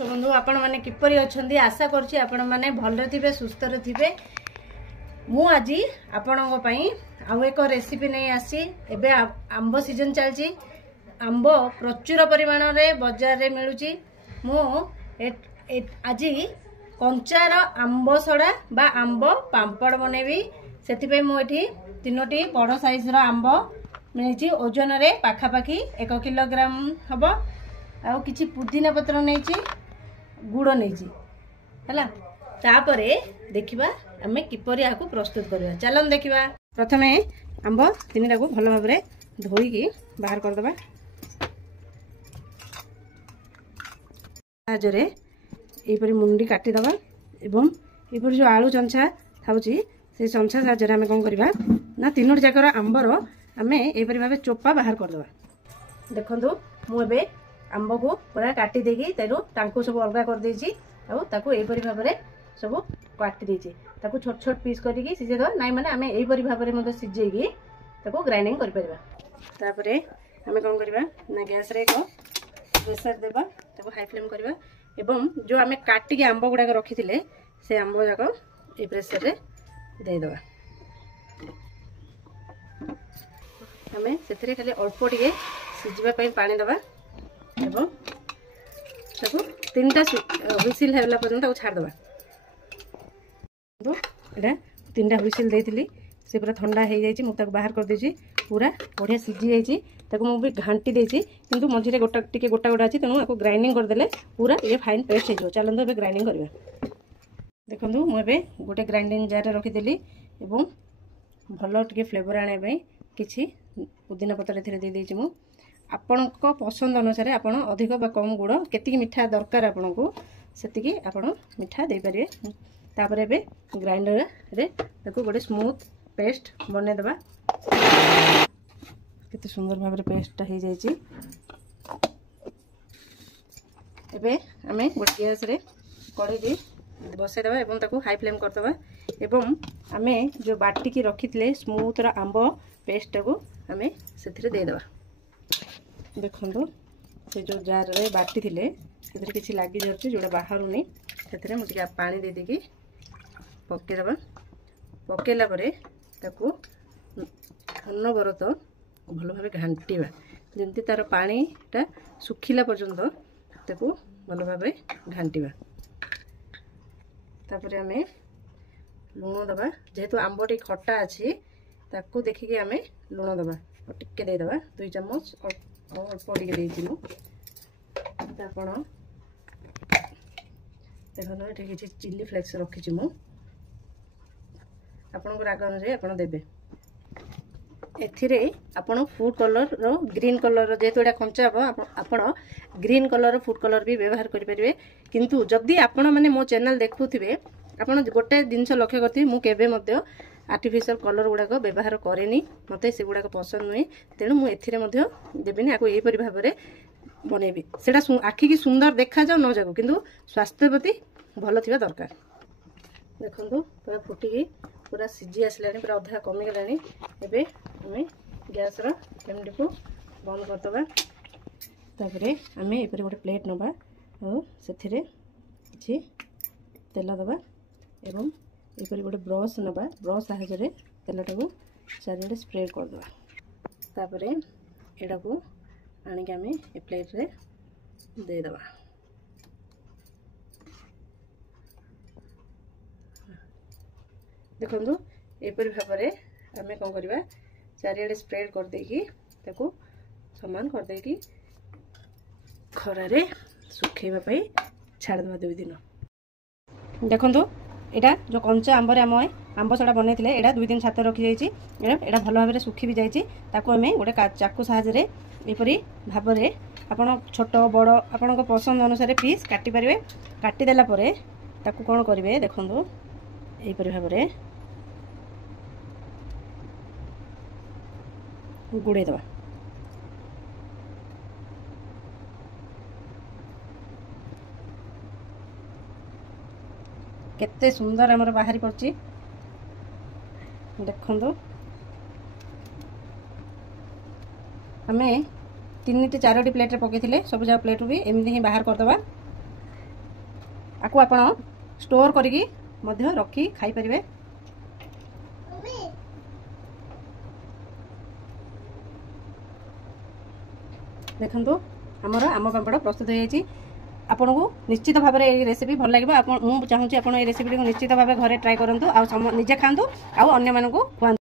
बंधु आपण मैंने किपरि अच्छी आशा करुँच आपण मैंने भल थे सुस्थ थे। मु आज आपण आउ एक रेसिपी नहीं आसी एबे आंब सीजन चलची आंब प्रचुर परिमाण में बजार रे मिलुची। मु आज कंचार आंब सड़ा बा आंब पांपड़ बनैबी से मुझे तीनोटी बड़ साइज आंब मिली ओजन रे पाखापाखि 1 किलोग्राम हम आउ किछि पुदीना पत्र नहीं गुड़ नहीं है तापरे देखिबा आमे किपरि आकु प्रस्तुत करबा। चलन देखिबा। प्रथमे आंब तीनटा को भल भाबरे धोईकी बाहर कर दबा। आजरे एपरि मुंडी काटी दबा एवं एपरि जो आलू चंचा थाउची से चंचा साजरे आमे कोन करबा ना तीनोट जाकर आंबर आमे एपरि भाबे चोपा बाहर कर दबा। देखंतु मु एबे आंब को पूरा काटी देगी तेनु टांकु सब अलगा कर देछि आउ ताकू एपरि भाबरे सब काटी देछि ताकू छोट छोट पीस करिकी सिजे द नाइ माने आमे एपरि भाबरे मते सिजेगी ताकू ग्राइंडिंग करि परबा। तापरे आमे कोन करबा ना गैस रे को प्रेशर देबा ताकू हाई फ्लेम करबा एवं जो आमे काटी के आंब गुडा रखिथिले से आंब जाको ए प्रेशर रे दे दबा। आमे सेथरे खाली अल्प टिके सिजिबा पई पानी दबा एवं ताकू तीनटा हुइसिल हैला पर्यंत छाड़ दबा। एटा तीनटा हुइसिल देइथिली से पूरा ठंडा हो जाइए मुझे बाहर कर देछि पूरा बढ़िया सिझी जाइए ताकू मु भी घांटी देछि किंतु मझिरे गोटा टिके गोटा गोटा अछि तेनु आको ग्राइंडिंग कर देले पूरा ये फाइन पेस्ट हो। चलंदो बे ग्राइंडिंग करबा। देखंतु मु एबे गोटे ग्राइंडिंग जार रे रखि देली एवं भलो टिके फ्लेवर आने पई किछि पुदीना पत्र एथिरे दे देछि मु। आपणक पसंद अनुसार आपण अधिक बा कम गुड़ केतिकी मिठा दरकार आपणको सेतिकी आपण मिठा दे परिए। तापर एबे ग्राइंडर रे ताको गोटे स्मूथ पेस्ट बने दबा। केते सुंदर भाबरे पेस्ट हो जाइए। एबे आमे गोटे गैस रे कढ़ी बसे दबा एवं ताको हाई फ्लेम कर दबा एवं आमे जो बाटी की रखिथिले स्मूथ रा आंब पेस्ट को आमे सेथिरे दे दबा। देखो से जो जार रे बाटी थिले सेथिरे किछि लागि जाउछि जोडा बाहर नै सेथिरे मुटिका पानी दे देकी पके दबा। पकेला परे ताकू अनवरत भल भाबे घांटीबा जेमति तार पानीटा सुखिला पर्यंत ताकू भल भाबे घांटीबा। तापरे आमे लुण दबा जेहेतु आंबटी खट्टा अछि ताकू देखिके आमे लुण दबा टिके दे दबा 2 चम्मच अल्प टिके देछि मु। आपण देखो एठी किछि चिली फ्लेक्स रखिछि मु आपन राग अनुसार आपण देबे। एथिरे आपण फूड कलर रो ग्रीन कलर जेहेतु एटा कंचा आपण ग्रीन कलर फूड कलर भी व्यवहार करि परिबे। किंतु जदि आपण माने मो चैनल देखुथिबे आपण गोटे जिंस लक्ष्य करथि मु केबे मध्य आर्टिफिशियल कलर गुड़ाक व्यवहार करेनी मते से गुड़ाक पसंद नुहे तेणु मुझे एथिरे मध्य देबेनी आको एही परि भाबरे बनैबी सेटा आखि की सुंदर देखा जाऊ न जाऊ किंतु स्वास्थ्य प्रति भल थिबा दरकार। देखंतु पूरा फुटिकी पूरा सिझी आसलानी पूरा अधा कमी गलानी। एबे हमें गैस रो फ्लेम को बंद कर दबा। तापरे हमें एपरे गोटे प्लेट नबा और सेथिरे किछि तेल दबा एवं एपरी गोटे ब्रश नबा ब्रश साहाय्य तेलटा को चारिआडे स्प्रे कर दबा। तापरे एटा को आनिक आमे ए प्लेट रे दे दबा। देखंतु एपरी भाबरे आमे कोन करबा चारिआडे स्प्रेड कर देकी ताको समान कर देकी खरा रे सुखेबा पई छाड़ दबा 2 दिन। देखंतु एटा जो कंचा आंबर आम आंब सड़ा बनैथिले एटा 2 दिन छात रखी जाइछि एटा भल भाबरे सुखी भी जाइछि ताको हमें गोटे चाकू साहाय्य रे एपरी भाबरे आपण छोट बड़ आपणक पसंद अनुसार पीस काटी परिबे। काटी देला परे ताको कोन करिवे देखंतु एपरी भाबरे गुड़े दबा। केते सुंदर हमर बाहरी पड़ची देखंतु हमें 3 टी 4 टी प्लेट रे पकेथिले सब जा प्लेट भी एमती ही बाहर कर दबा। आपको आपण स्टोर करिकी मध्य रखी खाई परिवे। देखंतु हमर आम पापड़ प्रस्तुत हो जाइए। आपन को निश्चित भाव में रेसिपी भल लगे। मुझे चाहूँगी आप रेसिपी को निश्चित भाव घरे ट्राए करूँ, निजे खातु, आउ अन्य मानक खुआ।